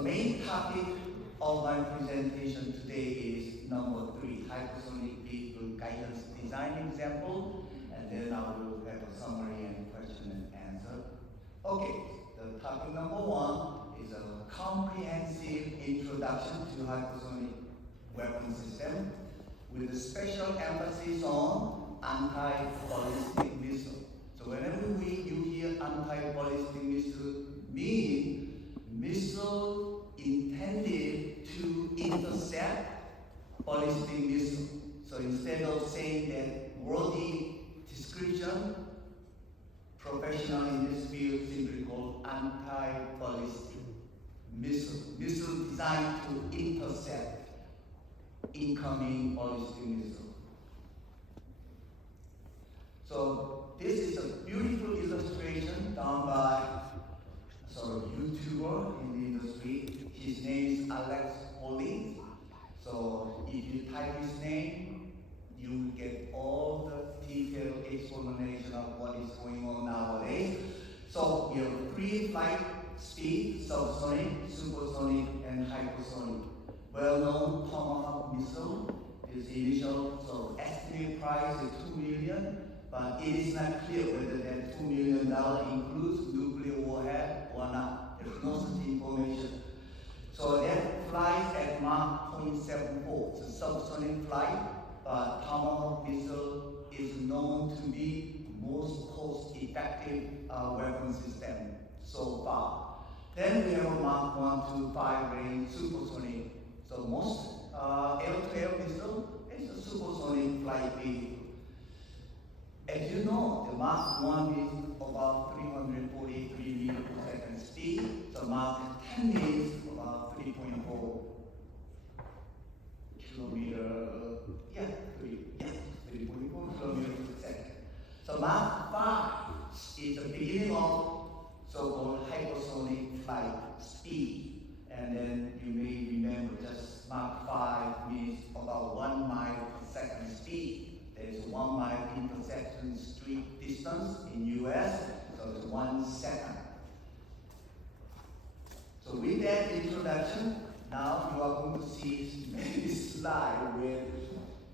So main topic of my presentation today is number 3, hypersonic vehicle guidance design example, and then I will have a summary and question and answer. Okay, the topic number 1 is a comprehensive introduction to hypersonic weapon system with a special emphasis on anti-ballistic missile. So whenever you hear anti-ballistic missile, mean missile intended to intercept ballistic missile. So instead of saying that wordy description, professional in this field simply called anti-ballistic missile. Missile designed to intercept incoming ballistic missile. So this is a beautiful illustration done by a sort of YouTuber in the industry. His name is Alex Hollins. So if you type his name, you will get all the detailed explanation of what is going on nowadays. So we have 3 flight speed: subsonic, supersonic, and hypersonic. Well-known Tomahawk missile is initial, so estimated price is $2 million, but it is not clear whether that $2 million includes nuclear warhead or not. There's no such information. So that flies at Mach 0.74. It's a subsonic flight, but Tomahawk missile is known to be most cost-effective weapon system so far. Then we have a Mach 1 to 5 range supersonic. So most air-to-air missile is a supersonic flight vehicle. As you know, the Mach 1 is about 343 meters per second speed. So Mach 10 is about 3.4 kilometer, 3.4 kilometers per second. So Mach 5 is the beginning of so-called hypersonic flight speed. And then you may remember just Mach 5 means about 1 mile per second speed. There is 1 mile intersection street distance in US, so it's 1 second. So with that introduction, now you are going to see many slides with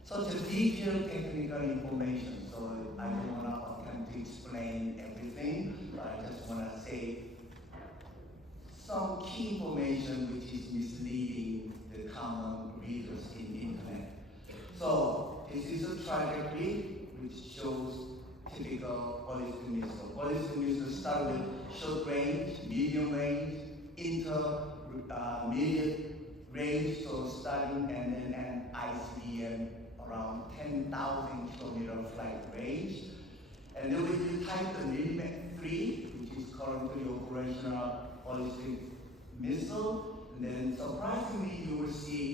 such a detailed technical information. So I don't want to attempt to explain everything, but I just want to say some key information which is misleading the common readers in the internet. So this is a trajectory which shows typical ballistic missile. Ballistic missiles start with short range, medium range, intermediate range, so starting and then an ICBM around 10,000 kilometer flight range. And then when you type the Millimet 3, which is currently operational ballistic missile, and then surprisingly you will see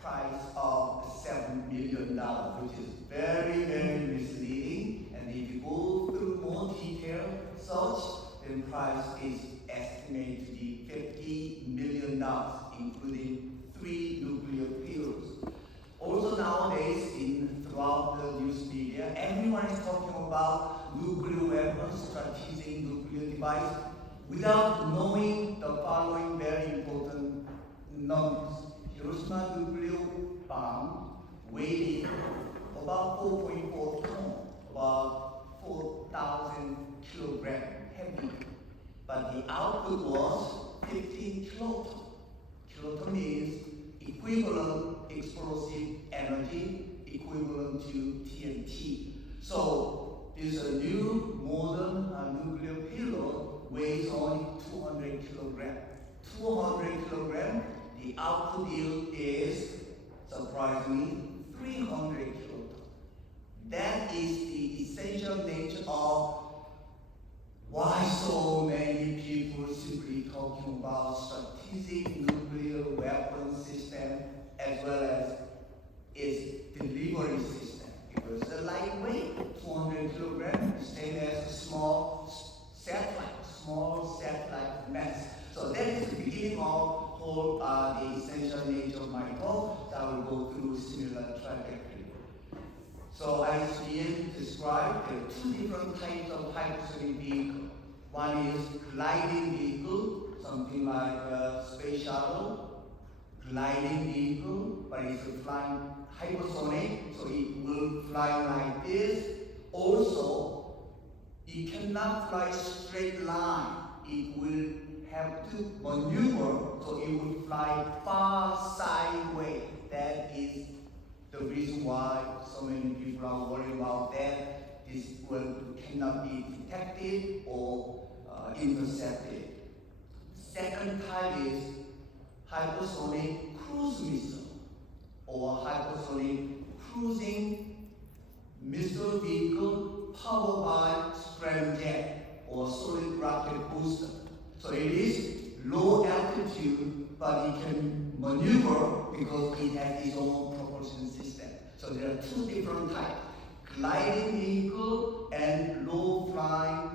price of $7 million, which is very, very misleading. And if you go through more detailed search, then price is estimated to be $50 million, including 3 nuclear payloads. Also nowadays, throughout the news media, everyone is talking about nuclear weapons, strategic nuclear device, without knowing the following very important numbers. Hiroshima nuclear bomb weighed about 4.4 tons, about 4,000 kilograms heavy, but the output was 15 kilotons. Kiloton means equivalent explosive energy equivalent to TNT. So this is a new modern nuclear payload weighs only 200 kilograms. 200 kilograms, the output yield is surprisingly 300 kilotons. That is the essential nature of why so many people simply talking about strategic nuclear weapon system as well as its delivery system. Because the lightweight, 200 kilograms, same as a small satellite mass. So that is the beginning of whole the essential nature of my talk. So I will go through similar trajectory. So ICBM described there are 2 different types of hypersonic vehicle. One is gliding vehicle, something like gliding vehicle, but it's flying hypersonic, so it will fly like this. Also, it cannot fly straight line. It will have to maneuver, so it will fly far sideways. That is the reason why so many people are worried about that. This cannot be detected or intercepted. Second type is hypersonic cruise missile or hypersonic cruising missile vehicle powered by scramjet or solid rocket booster. So it is low altitude, but it can maneuver because it has its own propulsion system. So there are two different types: gliding vehicle and low flying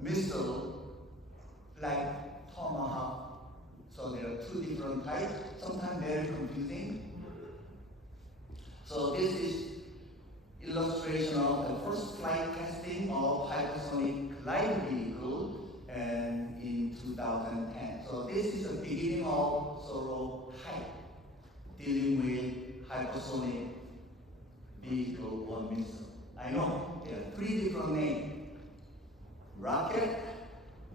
missile like Tomahawk. So there are two different types, sometimes very confusing. So this is illustration of the first flight testing of hypersonic glide vehicle and in 2010. So this is the beginning of solo hype, dealing with hypersonic vehicle or missile. I know there are three different names: rocket,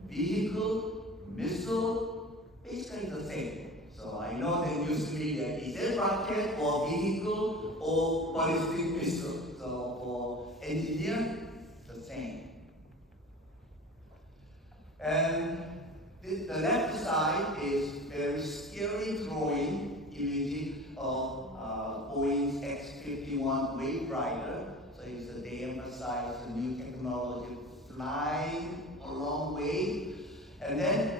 vehicle, missile, basically the same. So I know the news media, is it rocket or vehicle or ballistic missile? So for engineer, the same. And the left side is very scary drawing image of Boeing's X-51 Wave Rider. So they emphasize the new technology, flying a long way. And then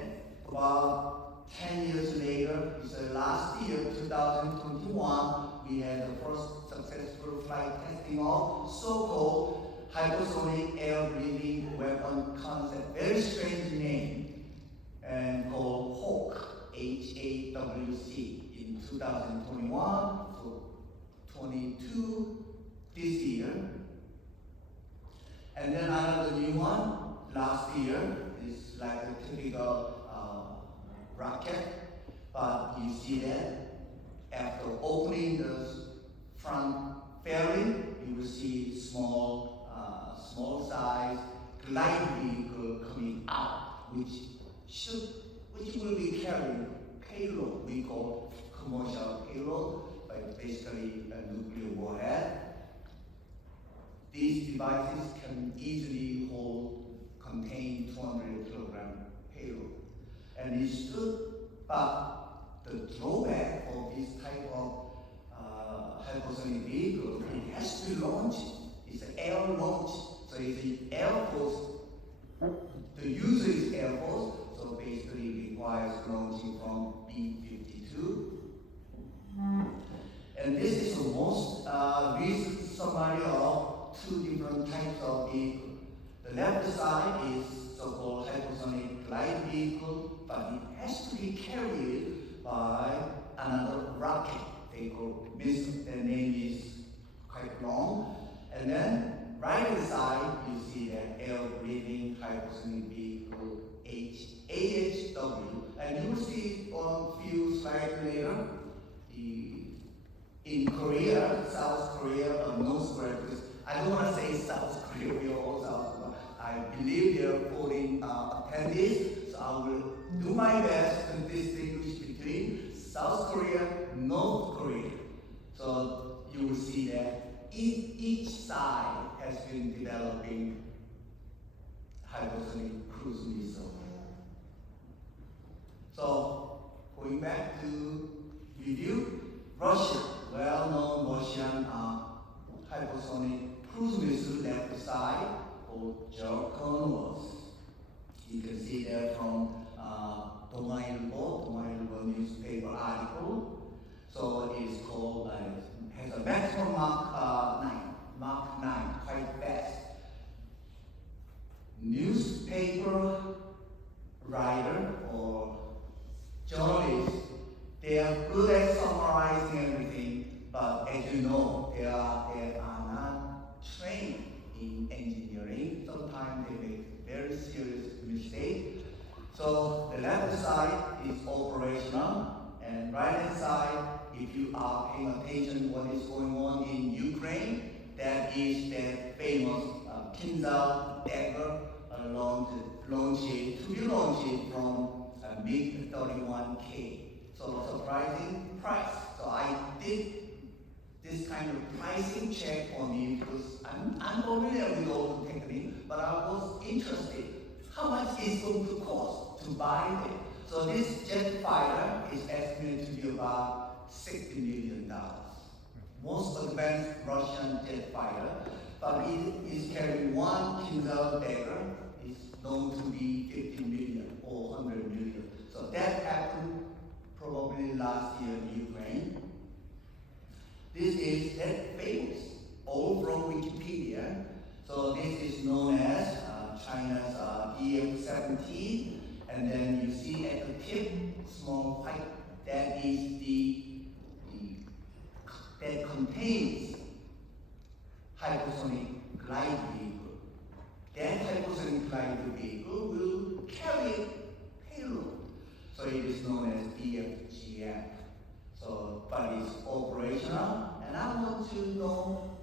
about 10 years later, last year, 2021, we had the first successful flight testing of so-called hypersonic air-breathing weapon concept. Very strange name, and called HAWC, H-A-W-C, in 2021, so 22 this year. And then another new one last year is like a typical rocket, but you see that after opening the front fairing, you will see small size glide vehicle coming out, which will be carrying payload. We call commercial payload, but basically a nuclear warhead. These devices can easily contain 200 kilogram payload. And it's good, but the drawback of this type of hypersonic vehicle, it has to be launched. It's an air launch, so it's the Air Force. The user is Air Force, so basically it requires launching from B-52. And this is the most recent summary of two different types of vehicle. The left side is so-called hypersonic glide vehicle, but it has to be carried by another rocket. They call missile. Their name is quite long. And then right side, you see that air-breathing hypersonic vehicle AHW. And you will see on a few slides later, in Korea, South Korea, or North Korea, because I don't want to say South Korea, we are all South Korea. I believe they are foreign attendees, so I will do my best to distinguish between South Korea, North Korea. So you will see that each side has been developing hypersonic cruise missile. So going back to review, Russia, well-known Russian hypersonic cruise missile left side called Zirconius. You can see there from 동아일보 newspaper article. So it is called, has a maximum Mach 9, quite fast. Newspaper writer or journalist, they are good at summarizing everything, but as you know, they are not trained in engineering. Sometimes they make very serious mistakes. So the left side is operational, And right hand side, if you are paying attention what is going on in Ukraine, that is that famous Kinza dagger to be launched from MiG 31K. So surprising price. So I did this kind of pricing check for me because I'm unfamiliar with all the technique, but I was interested. How much is going to cost to buy it? So this jet fighter is estimated to be about $60 million. Most advanced Russian jet fighter, but it is carrying one Kinza dagger, is known to be 50 million or 100 million. So that happened probably last year in Ukraine. This is that famous, all from Wikipedia. So this is known as China's BF-17, and then you see at the tip, small pipe, that is that contains hypersonic glide vehicle. That hypersonic glide vehicle will carry payload. So it is known as BFGM. So, but it's operational, and I want to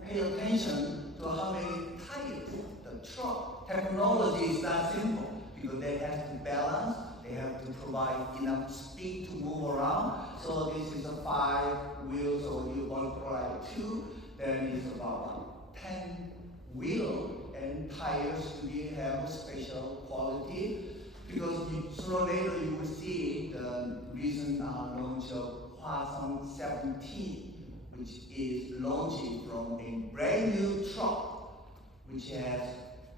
pay attention to how many tires the truck. Technology is not simple because they have to balance, they have to provide enough speed to move around. So this is a 5 wheels, so you multiply 2, then it's about 10 wheel and tires to have a special quality. Because sooner or later you will see the recent launch of Hwasong 17, which is launching from a brand new truck, which has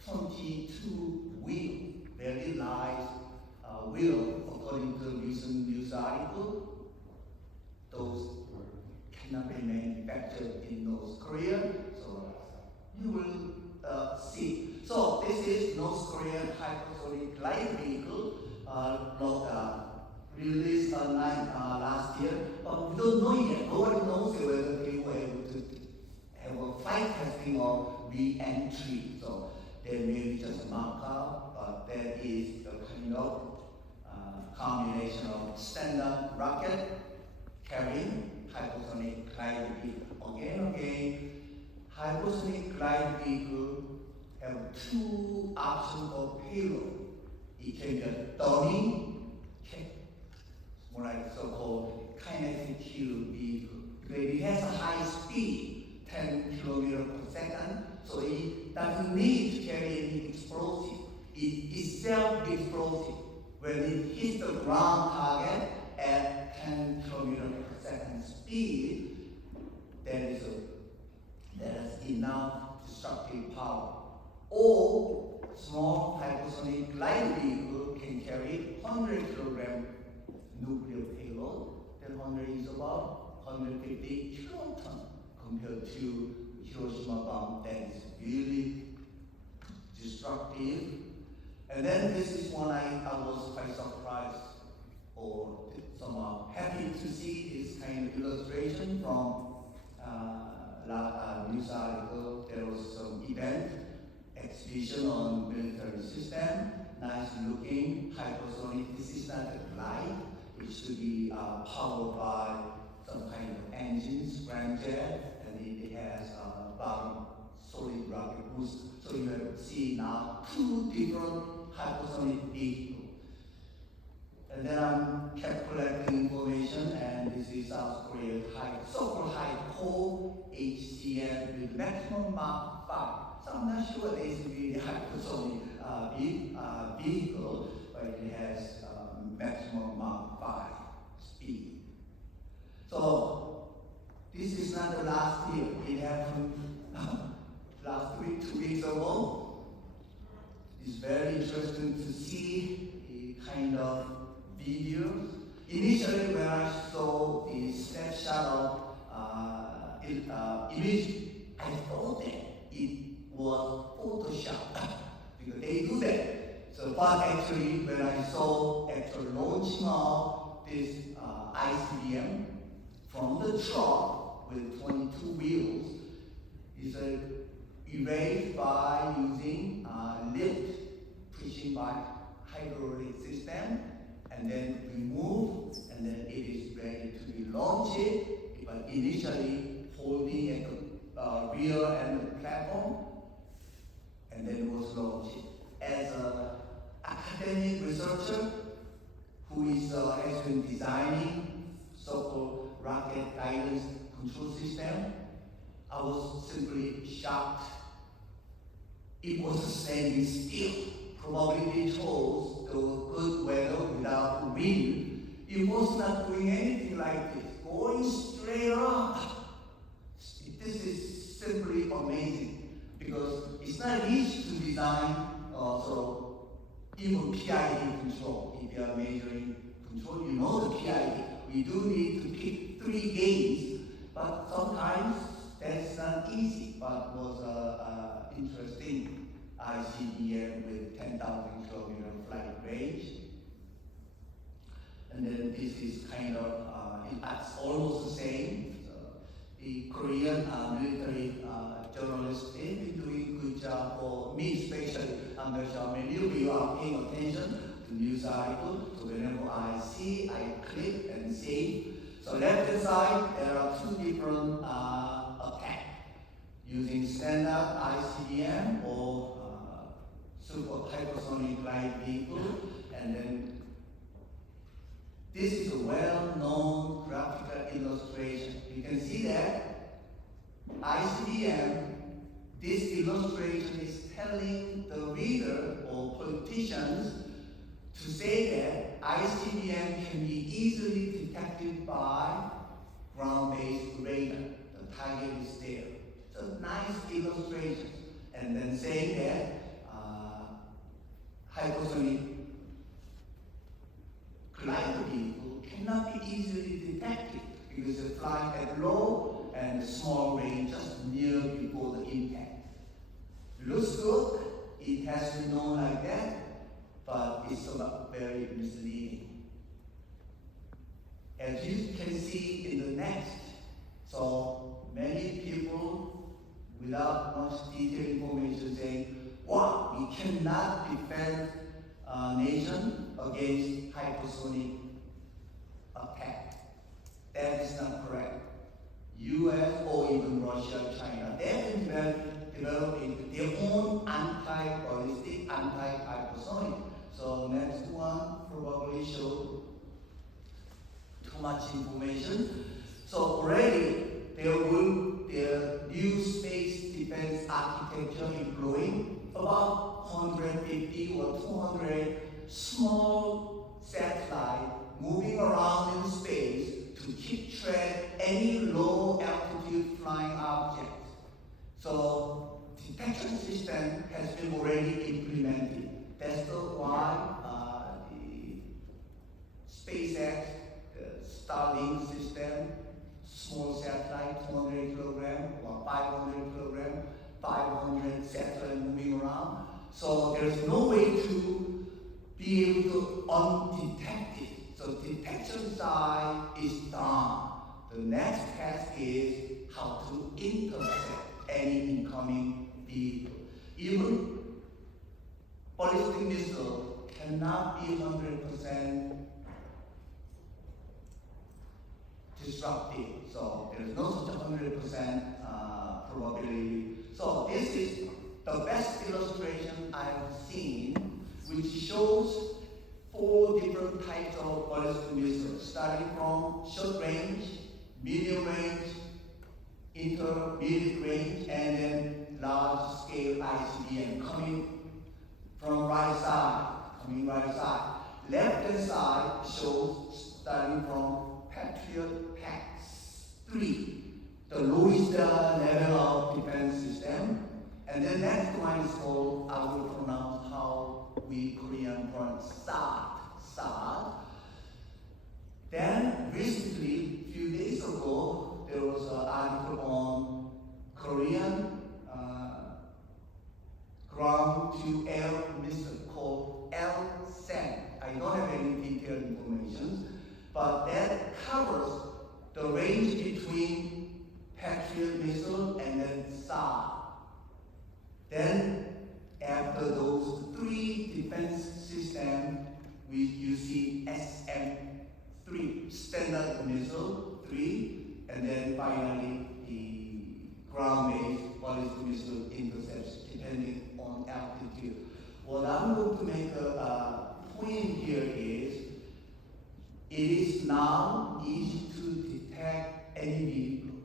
22 wheels, very light wheel, according to a recent news article. Those cannot be manufactured in North Korea, so you will see. So this is North Korean hypersonic glide vehicle released last year, but we don't know yet. Nobody knows whether they were able to have a flight testing or re-entry. So they may just mark up, but that is the kind of combination of standard rocket carrying hypersonic glide vehicle. Again, hypersonic glide vehicle have 2 options of payload. It can be a dummy, more like so-called kinetic kill vehicle. Because it has a high speed, 10 kilometers per second, so it doesn't need to carry any explosive. It is self-explosive. When it hits the ground target at 10 kilometers per second speed, there is enough destructive power. Or small hypersonic glide vehicle can carry 100 kilogram nuclear payload. That 100 is about 150 kilotons compared to Hiroshima bomb that is really destructive. And then this is one I was quite surprised or somehow happy to see this kind of illustration from news article. There was some event, exhibition on military system, nice looking, hypersonic. This is not a glide, it should be powered by some kind of engines, scramjet, and it has bottom solid rocket boost. So you have to see now 2 different hypersonic vehicles. And then I kept collecting information, and this is South Korea's so-called high-core HCM with maximum Mach 5. So I'm not sure this is really hypersonic vehicle, but it has maximum Mach 5 speed. So this is not the last year. It happened last week, 2 weeks ago. It's very interesting to see the kind of videos. Initially, when I saw the snapshot of image, I thought that it was Photoshop because they do that. So, but actually, when I saw actual launching of this ICBM from the truck with 22 wheels, is erased by using lift, pushing by hydraulic system, and then we move, and then it is ready to be launched, but initially holding at the rear end of the platform, and then was launched. As an academic researcher who has been designing so-called rocket guidance control system, I was simply shocked. It was standing still. Probably they chose the good weather without wind. It was not doing anything like this, going straight up. This is simply amazing because it's not easy to design even PID control. If you are measuring control, you know the PID. We do need to pick 3 gains, but sometimes that's not easy, but was interesting ICBM with 10,000 kilometer flight range. And then this is kind of, it's almost the same. So the Korean military journalists, they've been doing a good job for me, especially. I'm not sure many of you are paying attention to news articles. So whenever I see, I click and save. So left hand side, there are 2 different attacks using standard ICBM or super hypersonic glide vehicle, and then this is a well-known graphical illustration. You can see that ICBM, this illustration is telling the reader or politicians to say that ICBM can be easily detected by ground-based radar. The target is there. It's a nice illustration. And then saying that hypersonic glider vehicle cannot be easily detected because they fly at low and small range just near before the impact. Looks good, it has been known like that, but it's very misleading. As you can see in the next, so many people without much detailed information saying, wow, we cannot defend a nation against hypersonic attack. That is not correct. US or even Russia, China, they've been developing their own anti-ballistic, anti-hypersonic. So next one probably show too much information. So already their new space defense architecture employing about 150 or 200 small satellites moving around in space to keep track any low altitude flying object. So detection system has been already implemented. That's why the SpaceX, the Starlink system, small satellite, 200 kilogram or 500 kilogram, 500 satellite moving around. So there's no way to be able to undetect it. So detection side is done. The next task is how to intercept any incoming vehicle. Even ballistic missile cannot be 100% disruptive. So there's no such 100% probability. So this is the best illustration I've seen, which shows 4 different types of ballistic missiles, starting from short range, medium range, intermediate range, and then large scale ICBM coming right side. Left hand side shows starting from Patriot PAC-3, the lowest level of defense system. And then next one is called, I will pronounce how we Korean pronounce SAD. Then recently, a few days ago, there was an article on Korean ground-to-air missile called LSAM. I don't have any detailed information, but that covers the range between Patriot missile and then SAD. Then, after those 3 defense systems, you see SM-3, Standard Missile 3, and then finally the ground-based ballistic missile intercepts depending on altitude. What I'm going to make a point here is, it is now easy to detect any vehicle.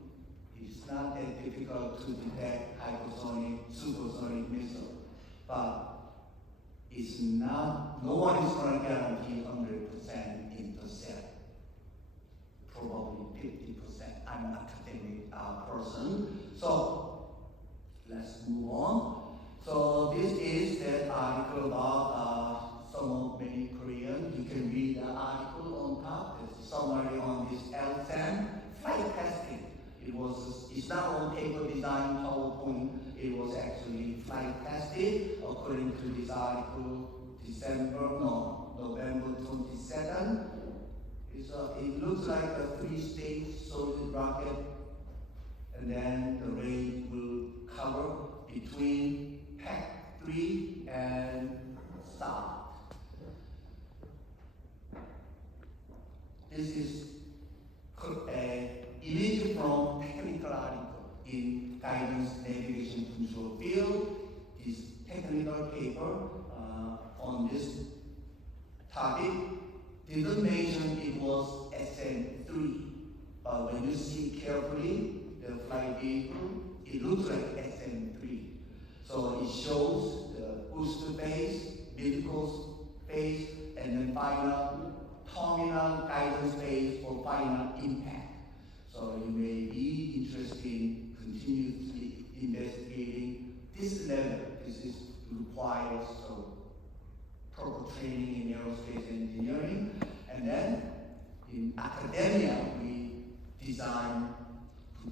It's not that difficult to detect hypersonic, supersonic missile, but it's not, no one is going to guarantee 100% intercept, probably 50%. I'm an academic person. So let's move on. So this is that article about many Korean. You can read the article on top. There's a summary on this LSAM flight testing. It's not on paper design PowerPoint. It was actually flight tested according to this article, November 22nd. It looks like a 3-stage solid rocket, and then the range will cover between Pack 3 and South. This is an image from technical article in Guidance Navigation Control Field. This technical paper on this topic didn't mention it was SM-3, but when you see carefully the flight vehicle, it looks like SM-3. So it shows the booster phase, medical phase, and then final terminal guidance phase for final impact. So you may be interested in continuously investigating this level. This requires proper training in aerospace engineering. And then in academia, we design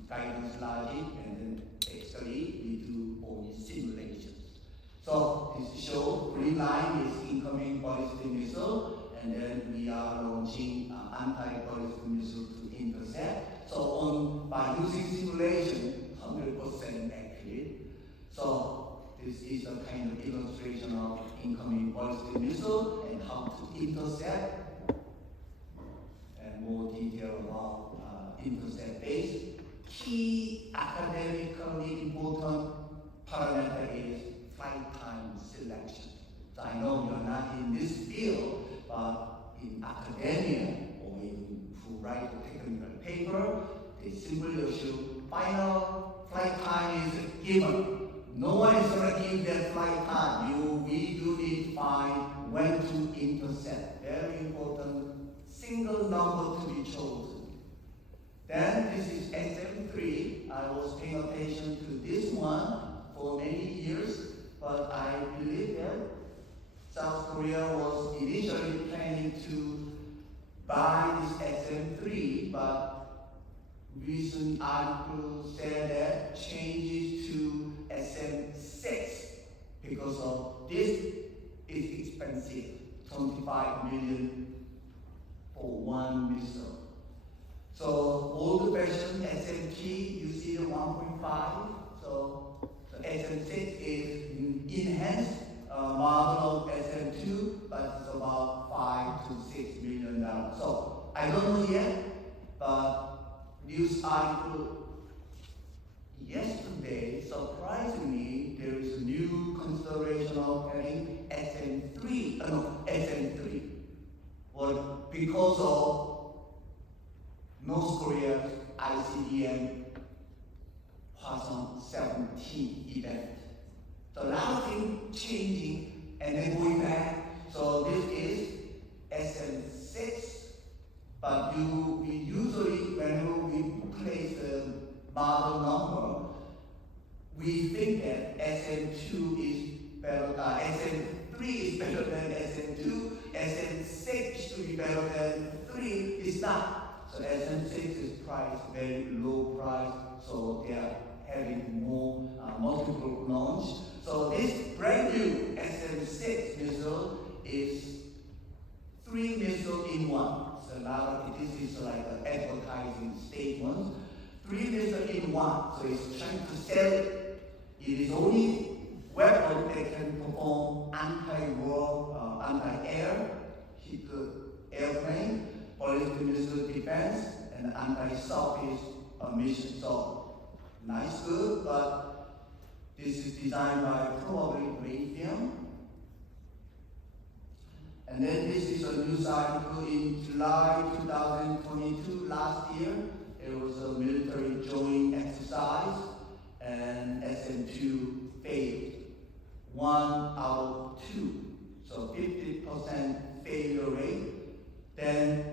guidance logic, and then actually we do only simulations. So this shows green line is incoming ballistic missile, and then we are launching anti-ballistic missile to intercept. So by using simulation, 100% accurate. So this is a kind of illustration of incoming ballistic missile and how to intercept, and more detail about intercept phase. Key academically important parameter is flight time selection. So I know you're not in this field, but in academia, or even who write a technical paper, they simply assume final flight time is given. No one is going to give that flight time. We do need to find when to intercept. Very important single number to be chosen. Then this is SM-3. I was paying attention to this one for many years, but I believe that South Korea was initially planning to buy this SM-3, but recent articles said that changes to SM-6 because of this is expensive, 25 million for one missile. So old-fashioned SM-3, you see the 1.5. So the SM-6 is enhanced model of SM-2, but it's about $5 to $6 million. So I don't know yet, but news article yesterday, surprisingly, there is a new consideration of having SM-3. Well, because of North Korea's ICBM Hwasong 17 event. So a lot of things changing and then going back. So this is SM-6, but we usually, whenever we place the model number, we think that SM-2 is better, SM-3 is better than SM-2, SM-6 should be better than 3. It's not. So SM-6 is priced very low price, so they are having more multiple launch. So this brand new SM-6 missile is 3 missiles in one. So a lot of this is like an advertising statement. 3 missiles in one. So it's trying to sell it. It is only weapon that can perform anti-war, anti-air, hit the airplane, ballistic missile defense, and anti-surface mission. So nice, good, but this is designed by probably Raytheon. And then this is a news article in July 2022, last year. It was a military joint exercise, and SM-2 failed. 1 out of 2, so 50% failure rate. Then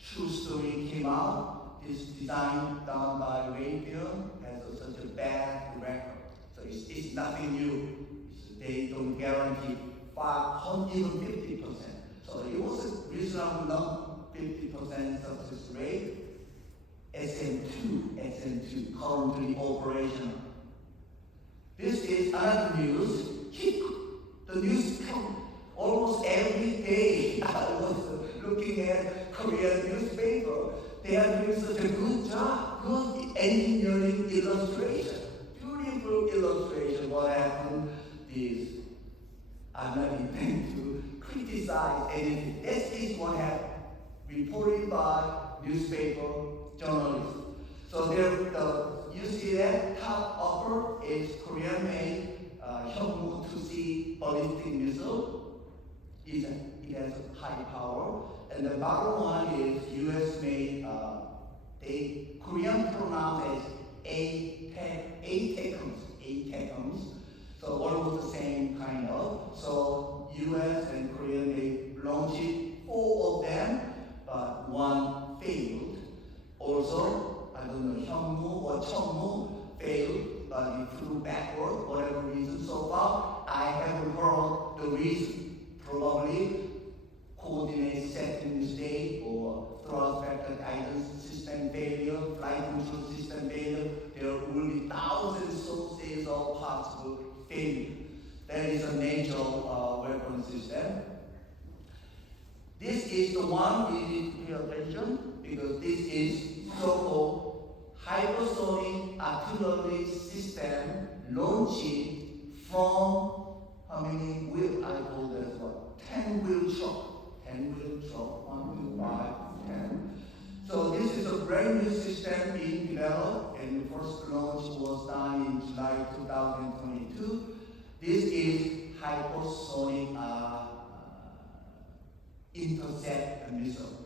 true story came out. This design done by Raytheon has such a bad record. So it's nothing new. They don't guarantee 500, even 50%. So it was a reasonable number, 50% success rate. SM-2 currently operational. This is another news. The news come almost every day. I was looking at Korean newspaper. They are doing such a good job, good engineering illustration, beautiful illustration. What happened is, I'm not intending to criticize anything. This is what happened, reported by newspaper journalists. So you see that top upper is Korean-made Hyungmu 2C ballistic missile. It has a high power. And the bottom one is US-made, Korean pronounce as ATACMS. So almost the same kind of. So US and Korean, they launched 4 of them, but 1 failed. Also, I don't know, Hyungmu or Cheongmu failed, but it flew backward, whatever reason so far. I haven't heard the reason. Probably coordinate setting mistake or thrust vector guidance system failure, flight control system failure. There will be thousands sources of possible failure. That is a nature of weapon system. This is the one we need to pay attention, because this is so-called hypersonic artillery system launching from, how many wheel I call that one? 10-wheel truck. 10-wheel truck, 1, 2, 5, 10. So this is a brand new system being developed, and the first launch was done in July 2022. This is hypersonic intercept missile.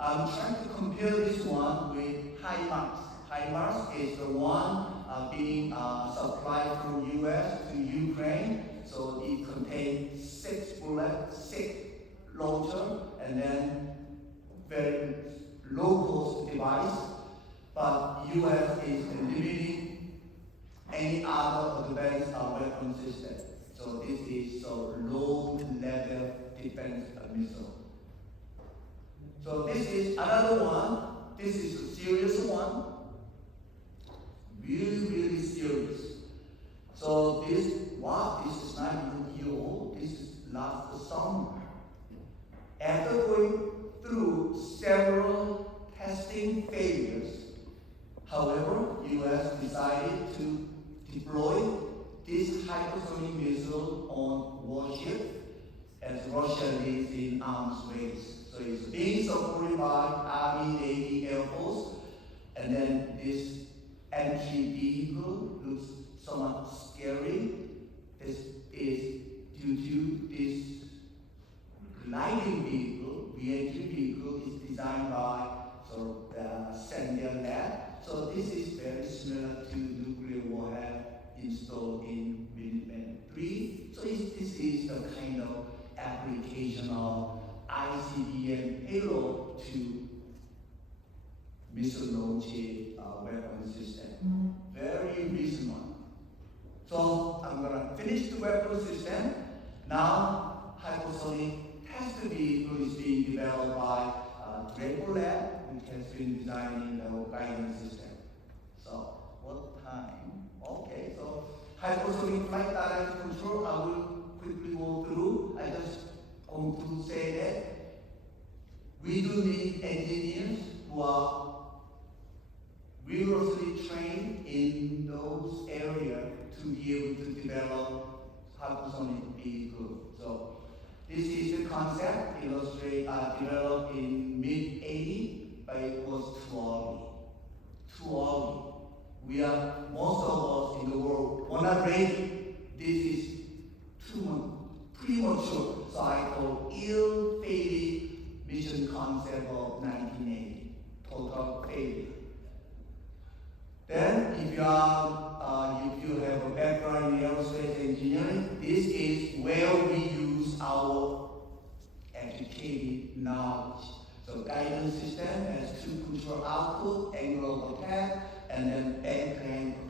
I'm trying to compare this one with HIMARS. HIMARS is the one being supplied from US to Ukraine. So it contains 6 bullets, 6 launcher, and then very low-cost device. But US is limiting any other advanced weapon system. So this is a low-level defense missile. So this is another one. This is a serious one. Really, really serious. So this is not even a year old. This is last summer. After going through several testing failures, however, US decided to deploy this hypersonic missile on warship as Russia leads in arms race. So it's being supported by Army, Navy, Air Force, and then this entry vehicle looks somewhat scary. This is due to this gliding vehicle, re-entry vehicle is designed by Sandia Lab. So this is very similar to nuclear warhead installed in Minuteman III. So this is the kind of application of ICBM payload to missile launching weapon system. Very recent one. So I'm gonna finish the weapon system. Now hypersonic test vehicle is being developed by Draco Lab, which has been designing the guidance system. So what time? Okay, so hypersonic flight direction control, I will quickly go through. I just want to say that we do need engineers who are rigorously trained in those areas to be able to develop hypersonic vehicles. So This is the concept developed in mid-80s, but it was too early. Too early. Most of us in the world were not ready. This is premature. So I call ill-fated mission concept of 1980. Total failure. Then, if you have a background in aerospace engineering, this is where we use our educated knowledge. So guidance system has two control output, angle of attack, and then bank angle.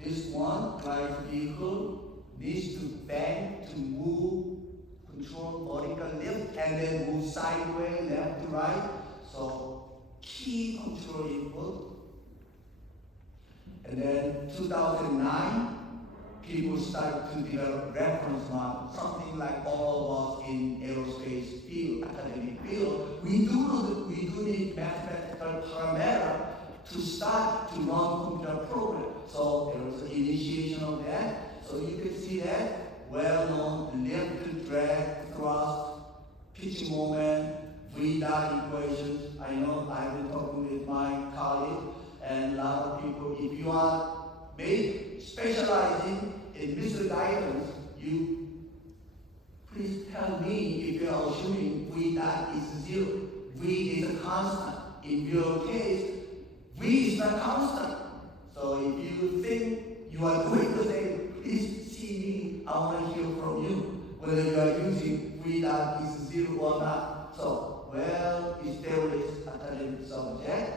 This one, drive vehicle, needs to bank to move, control vertical lift, and then move sideways, left to right. So key control input. And then 2009, people started to develop reference models, something like all of us in aerospace field, academic field. We do need mathematical parameter to start to run computer program. So there was an initiation of that. So you can see that well-known lift, drag, thrust, pitching moment, V dot equations. I know I've been talking with my colleagues and a lot of people. If you are maybe specializing in missile guidance, you please tell me if you are assuming V dot is 0. V is a constant. In your case, V is not constant. So if you think you are doing the same, please see me. I want to hear from you whether you are using V dot is 0 or not. So, well-established academic subject.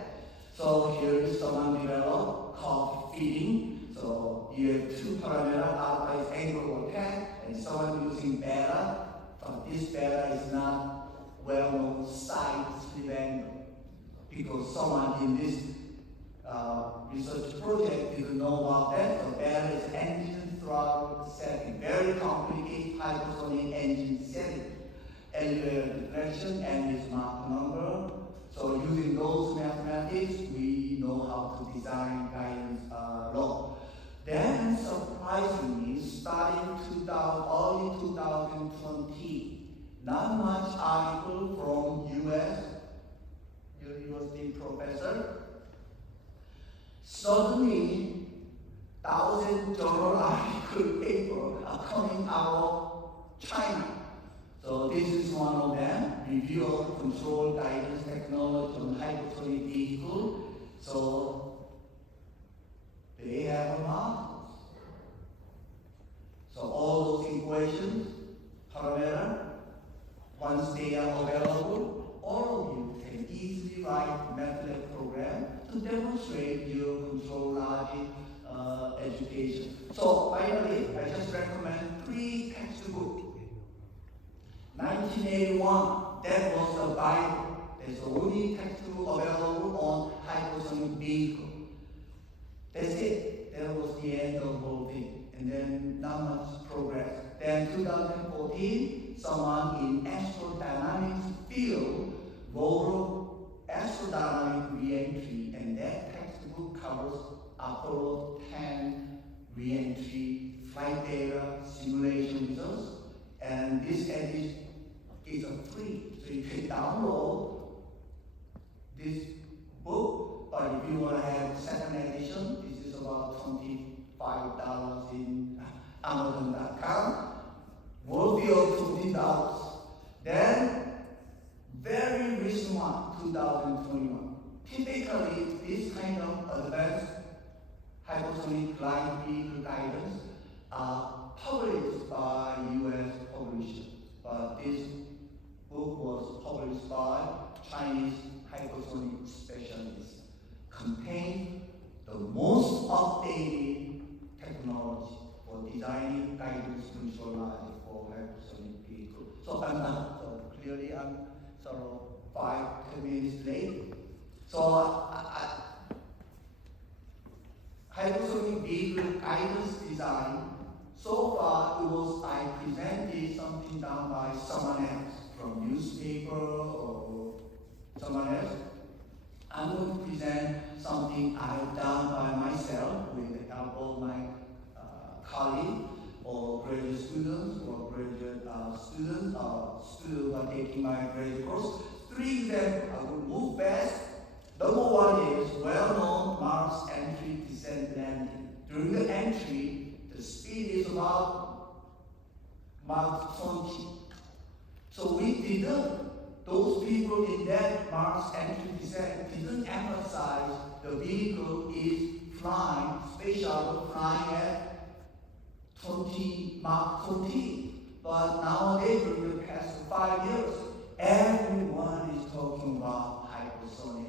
So here is someone developed curve fitting. So you have two parameters, alpha is angle of attack, and someone using beta. But this beta is not well-known side slip angle because someone in this research project didn't know about that. So beta is engine throttle setting, very complicated hypersonic engine setting. Elevator deflection and its Mach number. So using those mathematics, we know how to design guidance law. Then surprisingly, starting early 2020, not much article from US university professor. Suddenly, 1,000 journal article paper are coming out of China. So this is one of them, review of control guidance technology on hypersonic vehicle. So they have a model. So all those equations, parameter, once they are available, all of you can easily write MATLAB program to demonstrate your control logic education. So finally, I just recommend 3 textbooks. 1981, that was the Bible. That's the only textbook available on hypersonic vehicle. That's it. That was the end of the whole thing. And then not much progress. Then 2014, someone in astrodynamics field wrote astrodynamic reentry, and that textbook covers Apollo 10 reentry, flight data, simulation results, and this edition is free, so you can download this book. But if you want to have second edition, this is about $25 in Amazon.com. Worthy of $20. Then very recent one, 2021. Typically, this kind of advanced hypersonic glide vehicle guidance are published by U.S. publishers, but this book was published by Chinese hypersonic specialists, contain the most updated technology for designing guidance control logic for hypersonic vehicles. So clearly I'm sort of 5-10 minutes late. So hypersonic vehicle guidance design, so far I presented something done by someone else, from newspaper or someone else. I'm going to present something I've done by myself with the help of my colleague or graduate students or graduate students, students who are taking my graduate course. 3 examples, I will move fast. Number 1 is well-known Mars entry, descent, landing. During the entry, the speed is about Mach 20. So we didn't, those people in that Mars entry, descent didn't emphasize the vehicle is flying, space shuttle flying at 20 Mach 20. But nowadays, during the past 5 years, everyone is talking about hypersonic.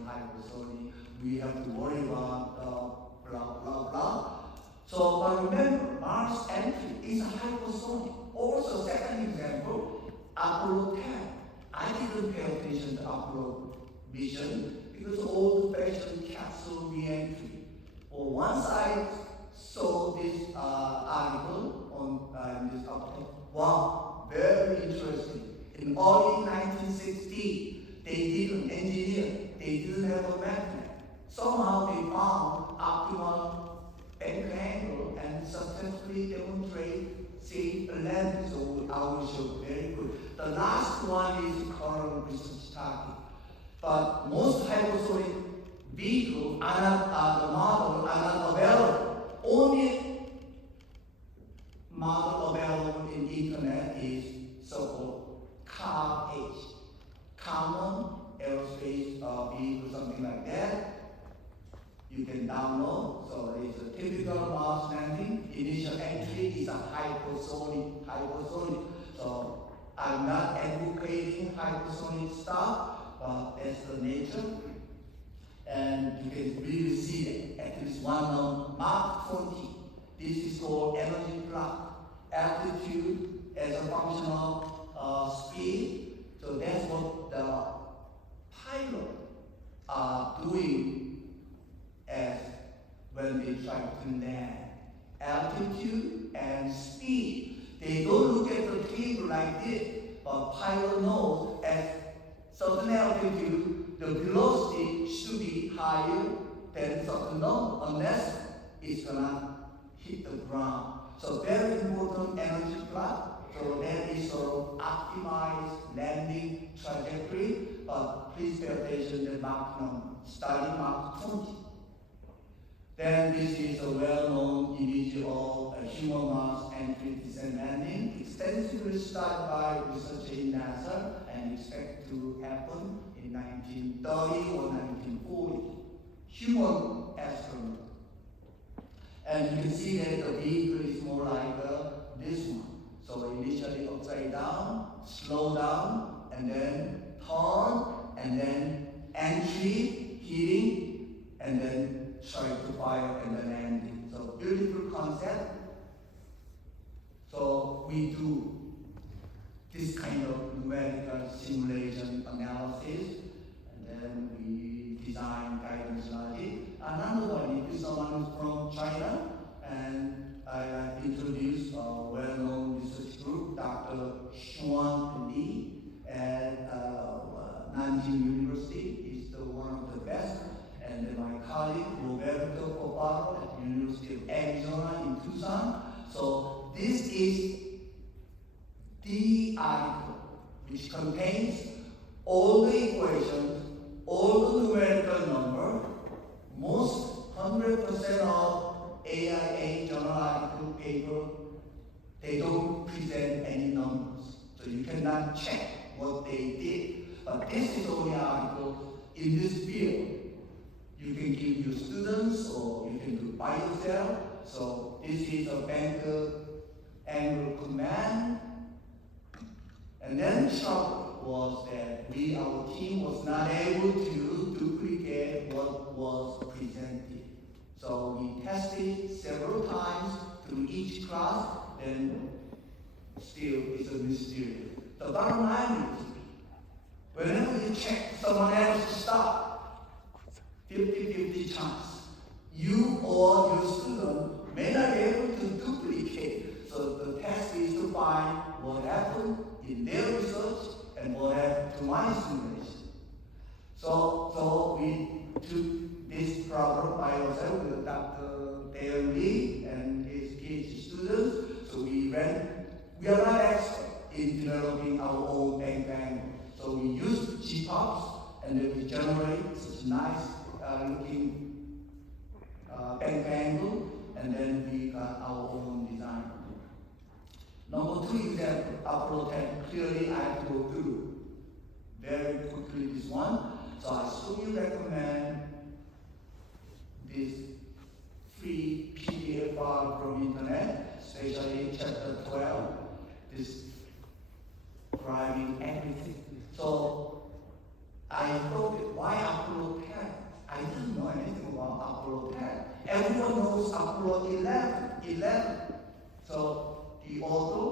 We have to worry about blah, blah, blah. So, but remember, Mars entry is a hypersonic. Also, second example, Apollo 10. I didn't pay attention to Apollo mission because old-fashioned capsule re-entry. Well, once I saw this article on this article, wow, very interesting. In early 1960, they didn't engineer, they didn't have a magnet. Somehow they found optimal anchor angle and successfully demonstrate safe landing. So I will show very good. The last one is current research target. But most hypersonic vehicles are not, the model are not available. Only model available in the internet is so-called CAR-H, Common Aerospace Vehicle, something like that. You can download. So it's a typical Mars landing. Initial entry is a hypersonic. So I'm not advocating hypersonic stuff, but that's the nature. And you can really see it. At least one on Mach 20. This is called energy clock. Altitude as a function of speed. So that's what the pilot are doing as when they try to land. Altitude and speed. They don't look at the table like this, but pilot knows at certain altitude, the velocity should be higher than certain number, unless it's gonna hit the ground. So very important energy clock. So that is sort of optimized landing trajectory, but please pay attention to the Mach number, starting Mach 20. Then this is a well-known image of a human Mars entry, descent, landing, extensively studied by researchers in NASA and expected to happen in 1930 or 1940. Human astronaut. And you can see that the vehicle is more like this one. So initially upside down, slow down, and then turn, and then entry, hitting, and then try to fire and then landing. So beautiful concept. So we do this kind of numerical simulation analysis, and then we design guidance logic. Another one, if someone is from China, and I introduced a well-known research group, Dr. Xuan Li at Nanjing University. Is one of the best. And then my colleague, Roberto Coparo at the University of Arizona in Tucson. So this is the article which contains all the equations, all the numerical number, most 100% of AIA journal article paper, they don't present any numbers. So you cannot check what they did. But this is only article in this field. You can give your students or you can do it by yourself. So this is a Banker angle command. And then the trouble was that our team was not able to duplicate what was presented. So we tested several times through each class, and still it's a mystery. The bottom line is, whenever you check someone else's stuff, 50-50 chance. You or your student may not be able to duplicate. So the task is to find what happened in their research and what happened to my simulation. So we took this problem by ourselves with Dr. Dae Lee and his PhD students. So we are not experts. generate such nice looking bank angle, and then we got our own design. Number 2 example, Apollo 10. Clearly, I have to go through very quickly this one. So I strongly recommend this free PDF file from internet, especially chapter 12, this driving everything. So I thought, why Apollo 10? I didn't know anything about Apollo 10. Everyone knows Apollo 11. So the author,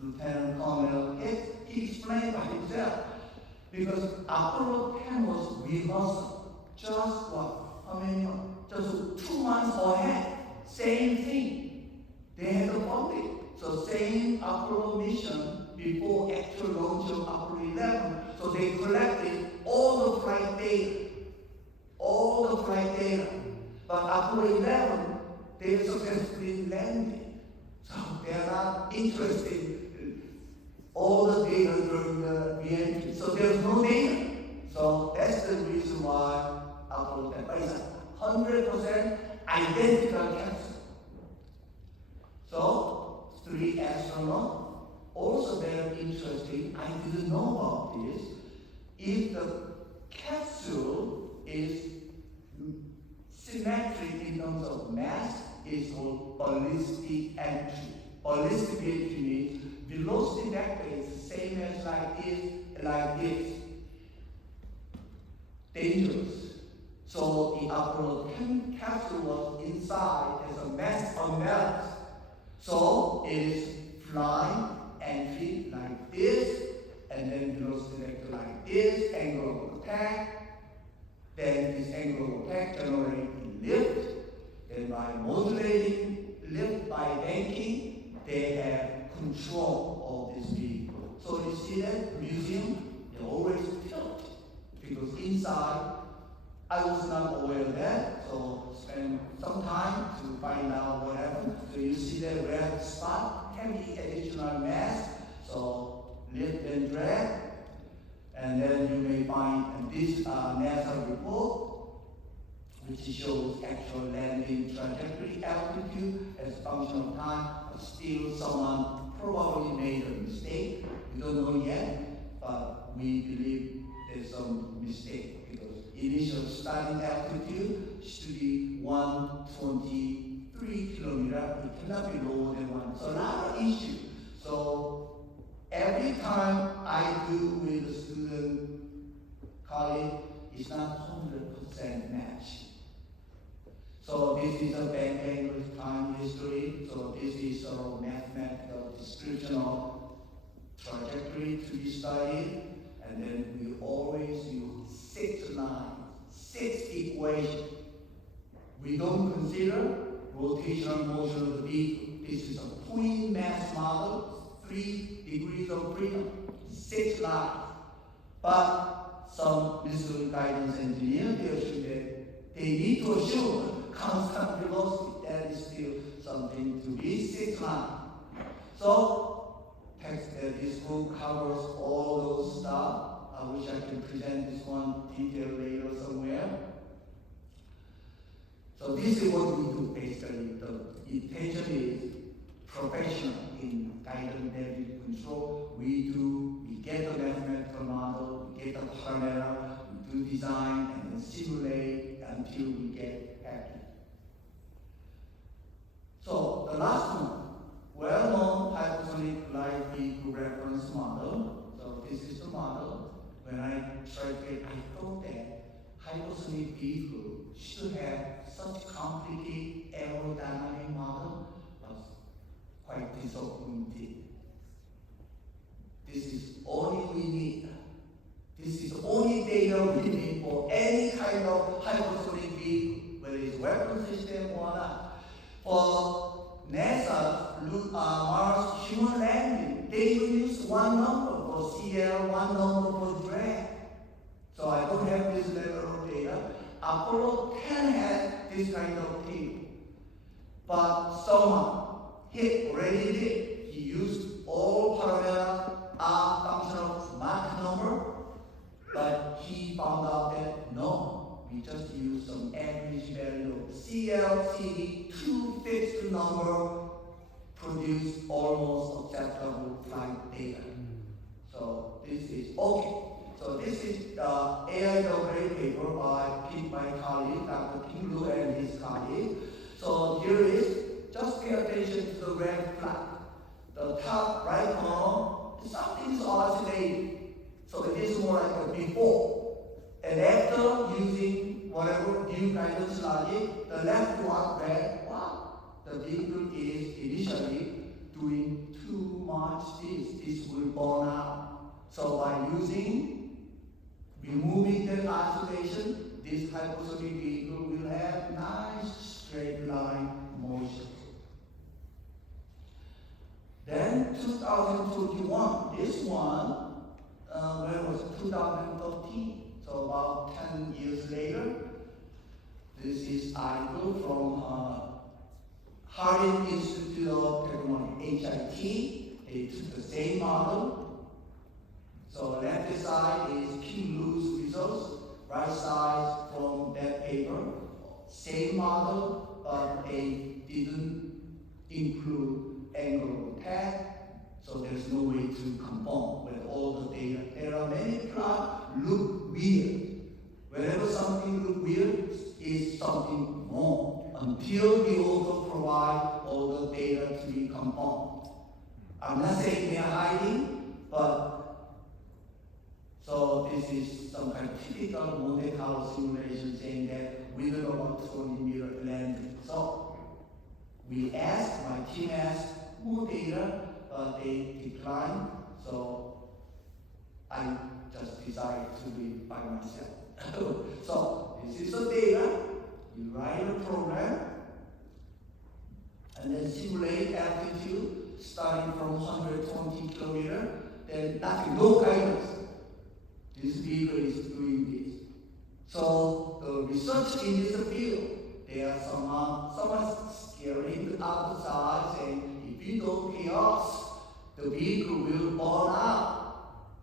Lieutenant Colonel Hicks, he explained by himself. Because Apollo 10 was rehearsal. Just what? How many months? Just 2 months ahead. Same thing. They had the funding. So same Apollo mission before actual launch of Apollo 11. So they collected all the flight data. But Apollo 11, they successfully landed. So they are not interested in all the data during the re-entry. So there's no data. So that's the reason why Apollo 10 is 100% identical capsule. So 3 astronauts. Also very interesting, I didn't know about this. If the capsule is symmetric in terms of mass, it's called ballistic entry. Ballistic entry means velocity vector is the same as like this. Dangerous. So the Apollo 10 capsule was inside, there's a mass unbalance. So it is flying entry like this, and then velocity vector like this, angle of attack. Then this angle of attack generates lift. Then by modulating lift by banking, they have control of this vehicle. So you see that museum, they always tilt, because inside, I was not aware of that, so spend some time to find out what happened. So you see that red spot, heavy additional mass, so lift and drag, and then you may find this NASA report, which shows actual landing trajectory, altitude as a function of time, but still someone probably made a mistake. We don't know yet, but we believe there's some mistake, because initial starting altitude should be 123 kilometers. It cannot be lower than 1. So a lot of issues. So every time I do with a student colleague, it's not 100% match. So this is a bank angle time history. So this is a mathematical description of trajectory to be studied. And then we always use 6 lines, 6 equations. We don't consider rotational motion of the vehicle. This is a point mass model, 3 degrees of freedom, 6 lines. But some missile guidance engineers, they assume that they need to assume constant velocity. That is still something to be 6 lines. So this book covers all those stuff. I wish I could present this one detail later somewhere. So this is what we do basically. The intention is professional in guidance navigation control. We get the mathematical model, we get the parameter, we do design and then simulate until we get happy. So the last one, well-known hypersonic light vehicle reference model. So this is the model. When I tried it, I thought that hypersonic vehicle should have such complicated aerodynamic model. I was quite disappointed. This is all we need. This is only data we need for any kind of hypersonic vehicle, whether it's weapon system or not. For NASA's Mars human landing, they use one number for CL, one number for drag. So I don't have this level of data. Apollo 10 had this kind of table. But someone, he already did. He used all parameters are function of Mach number, but he found out that that no, we just use some average value of CL, two fixed number produce almost acceptable flight data. So this is okay. So this is the AIAA paper picked by colleague, Dr. Kim Lu and his colleague. So here is, just pay attention to the red flag. The top right corner, something is oscillating. So it is more like a before. And after using whatever new guidance logic, the left one red, wow, the vehicle is initially doing too much this will burn out. So by removing that oscillation, this hypersonic vehicle will have nice straight line motion. Then 2021, this one, when was it? 2013, so about 10 years later. This is article from Harbin Institute of Technology, HIT. They took the same model. So left side is Kim Lu's results, right side from that paper. Same model, but they didn't include angle of attack, so there's no way to confirm with all the data. There are many plots look weird. Whenever something looks weird, is something wrong until the author provide all the data to be confirmed. I'm not saying they are hiding, but so this is some kind of typical Monte Carlo simulation saying that we don't know about 20-meter landing. So we asked, my team asked more data, but they declined. So I just decided to do it by myself. So this is the data. You write a program and then simulate altitude starting from 120 kilometers. Then nothing, no guidance. This vehicle is doing this. So the research in this field, there are someone scaring the outside saying, if you don't pay us, the vehicle will burn out.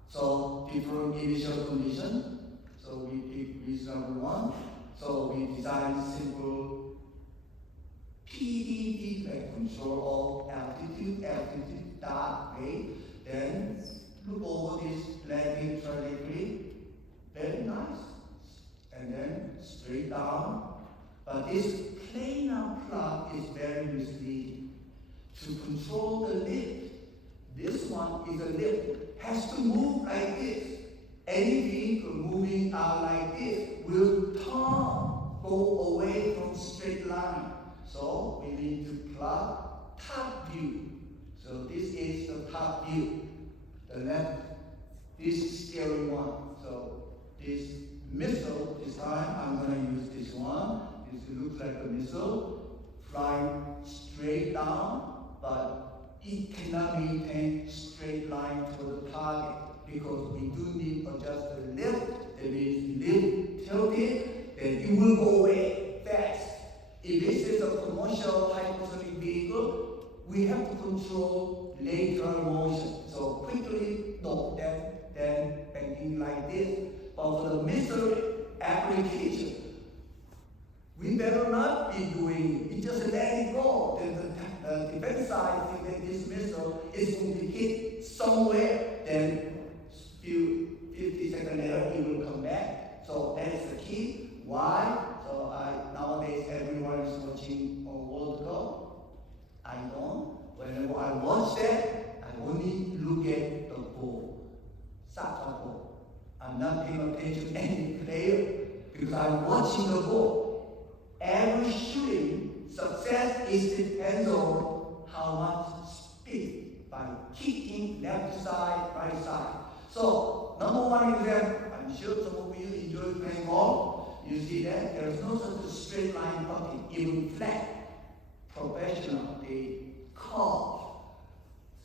So different initial conditions. So we pick reasonable one. So we design simple PD feedback control of altitude dot rate. Then look over this landing trajectory, very nice. And then straight down. But this planar plot is very misleading. To control the lift, this one is a lift, has to move like this. Any vehicle moving out like this will go away from straight line. So we need to plot top view. So this is the top view. The left, this is scary one. So this missile, this time I'm going to use this one. This looks like a missile flying straight down, but it cannot maintain straight line to the target because we do need to adjust the lift. That means lift tilted, then it will go away fast. If this is a commercial hypersonic vehicle, we have to control lateral motion. So quickly, no, then banking like this. But for the missile application, we better not be doing it. We just let it go. Then the defense side think that this missile is going to hit somewhere, then 50 seconds later it will come back. So that is the key. Why? So nowadays everyone is watching World Cup. I don't. Whenever I watch that, I only look at the ball, soccer ball. I'm not paying attention to any player because I'm watching the ball. Every shooting success depends on how much speed by kicking left side, right side. So number one example, I'm sure some of you enjoy playing ball. You see that there's no such a straight line cutting, even flat. Professional, they curve.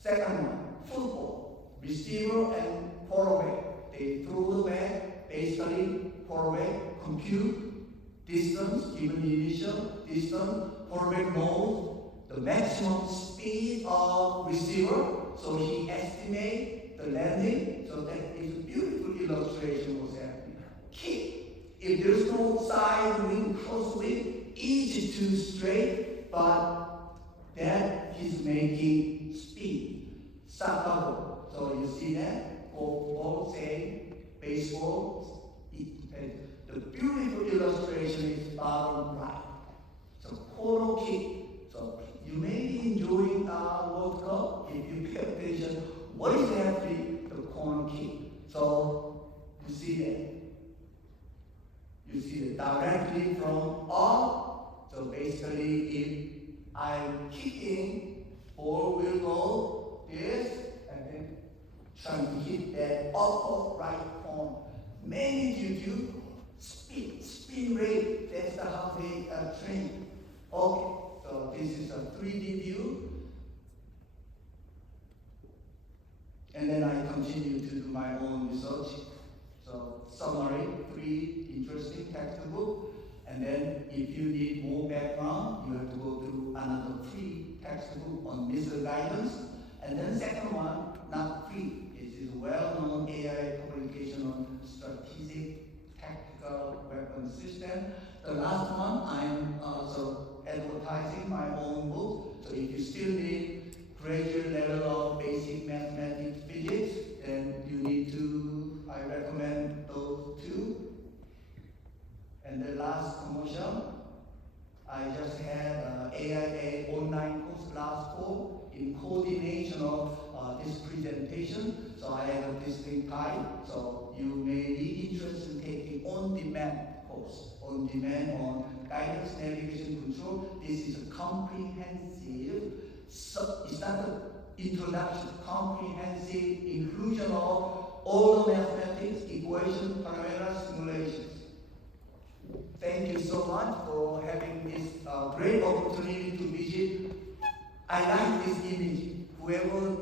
Second one, football, receiver and quarterback. They throw the ball, basically quarterback compute distance, given the initial distance, quarterback knows the maximum speed of receiver, so he estimates the landing. So that is a beautiful illustration of what's happening. Kick If there's no side wing, cross wing, easy to straight, but that is making speed. Soccer ball. So you see that? Ball, same, baseball. The beautiful illustration is bottom right. So corner kick. So you may be enjoying World Cup if you pay attention. What is actually the corner kick? So you see that. You see it directly from up. So basically, if I'm kicking, ball will go this, and then trying to hit that upper right corner. Many do speed rate. That's how they train. Okay, so this is a 3D view. And then I continue to do my own research. So summary, 3 interesting textbook. And then if you need more background, you have to go through another 3 textbook on missile guidance. And then second one, not free. This is well-known AI publication on strategic tactical weapon system. The last one, I'm also advertising my own book. So if you still need graduate level of basic mathematics, physics, then you need to, I recommend those 2. And the last commercial, I just had AIA online course last fall in coordination of this presentation. So I have a distinct type. So you may be interested in taking on-demand course. On-demand on guidance, navigation, control. This is a comprehensive, it's not an introduction, comprehensive inclusion of all the mathematics, equation, parameters, simulations. Thank you so much for having this great opportunity to visit. I like this image. Whoever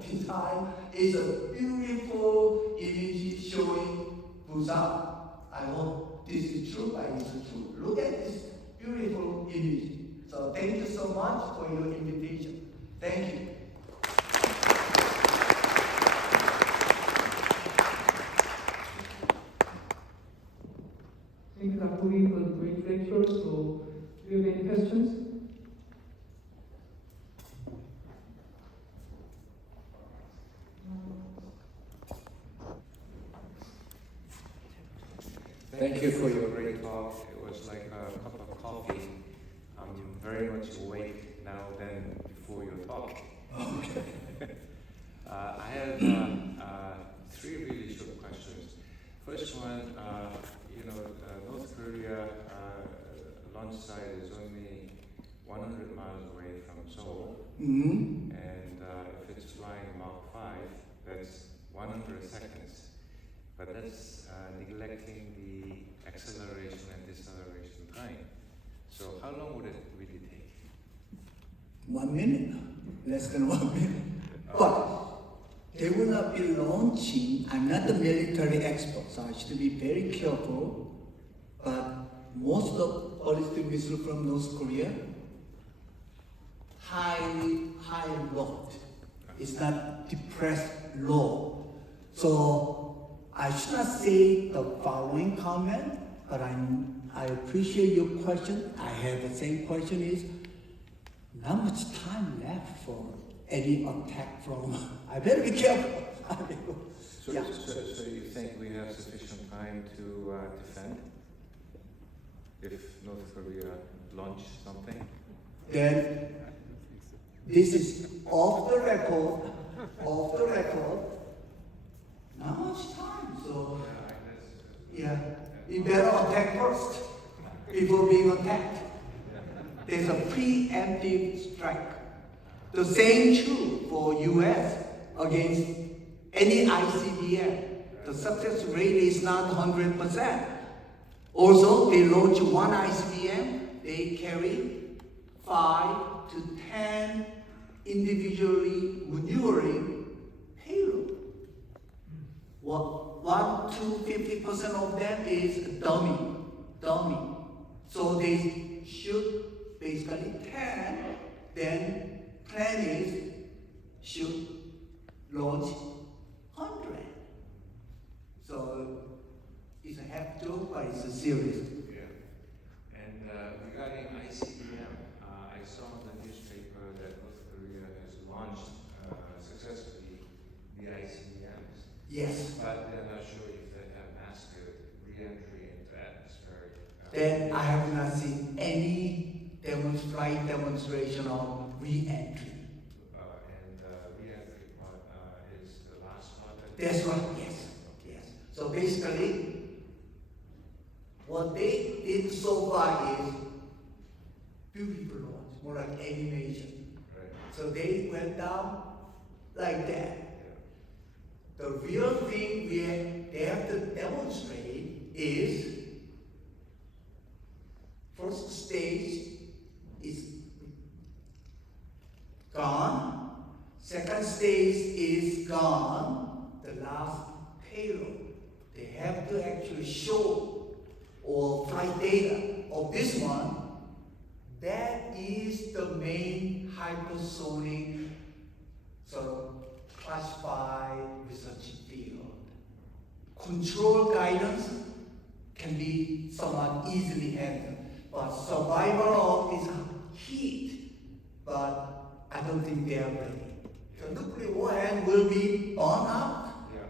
designed is a beautiful image showing Busan. I hope this is true, but it's true. Look at this beautiful image. So thank you so much for your invitation. Thank you. Thank you, Dr. Wie, for the great lecture. So, do you have any questions? Thank you for your great talk. It was like a cup of coffee. I'm very much awake now than before your talk. I have 3 really short questions. First one, North Korea launch site is only 100 miles away from Seoul, and if it's flying Mach 5, that's 100 seconds. But that's neglecting the acceleration and deceleration time. So how long would it really take? 1 minute, less than 1 minute. But they will not be launching. I'm not the military expert, so I should be very careful. But most of ballistic missiles from North Korea, high load. It's not depressed low. So I should not say the following comment, but I appreciate your question. I have the same question is, not much time left for any attack from, I better be careful. So you think we have sufficient time to defend if North Korea launch something? Then this is off the record, not much time, so yeah, you better attack first before being attacked. There's a preemptive strike. The same true for US against any ICBM. The success rate is not 100%. Also, they launch one ICBM, they carry 5 to 10 individually maneuvering payload. 1 to 50% of them is dummy. So they shoot basically 10, then plan is shoot, launch 100. So It's a half joke, but it's a serious. Yeah. And regarding ICBM, I saw in the newspaper that North Korea has launched successfully the ICBMs. Yes. But they're not sure if they have mastered re-entry into atmospheric. Then I have not seen any flight demonstration of re-entry. And re-entry part is the last part. That's right, yes, yes. So basically, what they did so far is beautiful launch, more like animation. Right. So they went down like that. Yeah. The real thing they have to demonstrate is first stage is gone, second stage is gone, the last payload. They have to actually show or flight data of this one. That is the main hypersonic sort of classified research field. Control guidance can be somewhat easily handled, but survival of is heat, but I don't think they are ready. The nuclear warhead will be burned up. Yeah.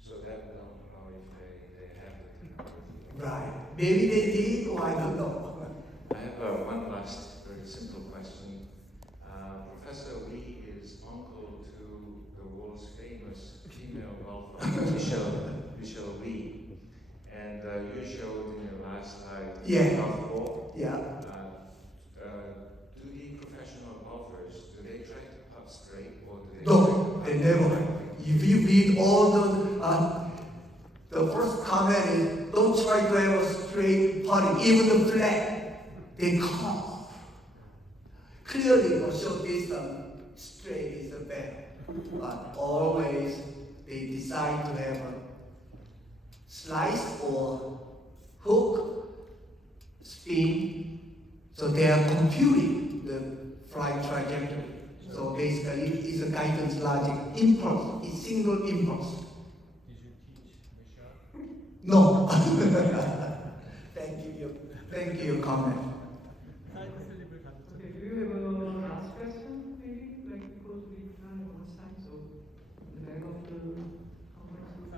So that we don't know if they have the technology. Right. Maybe they did, or I don't know. I have one last very simple question. Professor Wie is uncle to the world's famous female golfer, Michelle Wie. And you showed in your last slide Yeah. golf ball. Yeah. Do the professional golfers, do they try to putt straight or do they? No, they never. If you read all the first comment is, don't try to have a straight putting, even the flag, they come. Clearly, for short distance, straight is the better. But always, they decide to have a slice or hook, spin, so they are computing the flight trajectory. So basically, it's a guidance logic impulse, it's single impulse. Did you teach Michelle? No. Thank you, your comment. Okay, do you have a last question, maybe? Like, because we kind of much time, so the back of the conference.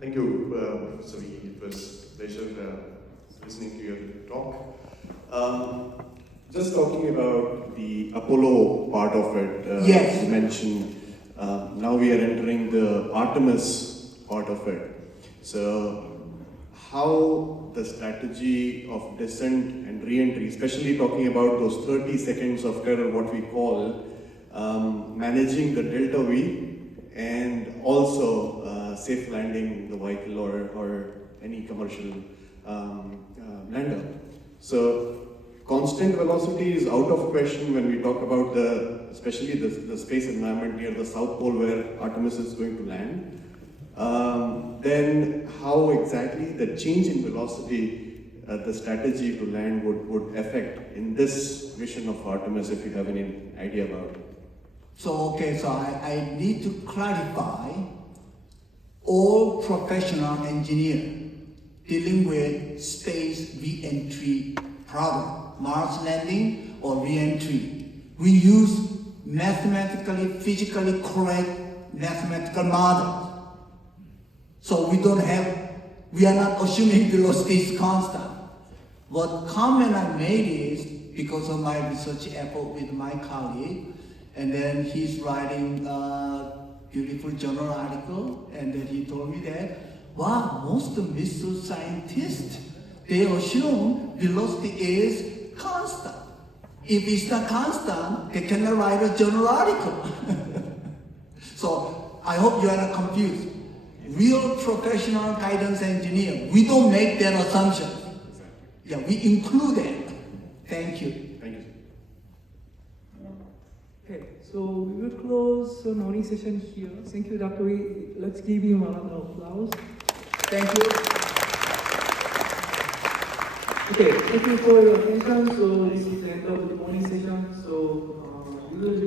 Thank you, Professor Wie. It was a pleasure listening to your talk. Just talking about the Apollo part of it, Yes. you mentioned now we are entering the Artemis part of it. So, how the strategy of descent and re-entry, especially talking about those 30 seconds of terror, what we call managing the delta V, and also safe landing the vehicle or any commercial lander. So constant velocity is out of question when we talk about especially the space environment near the South Pole where Artemis is going to land. Then how exactly the change in velocity, the strategy to land would affect in this mission of Artemis, if you have any idea about it. So I need to clarify, all professional engineers dealing with space re-entry problem, Mars landing or re-entry, we use mathematically, physically correct mathematical models. So we are not assuming velocity is constant. What comment I made is, because of my research effort with my colleague, and then he's writing a beautiful journal article, and then he told me that, wow, most missile scientists, they assume velocity is constant. If it's not constant, they cannot write a journal article. So I hope you are not confused. Real professional guidance engineer, we don't make that assumption. Yeah, we include that. Thank you. Thank you. Okay, so we will close the morning session here. Thank you, Dr. Wie. Let's give him a round of applause. Thank you. Okay, thank you for your attention. So this is the end of the morning session. So we will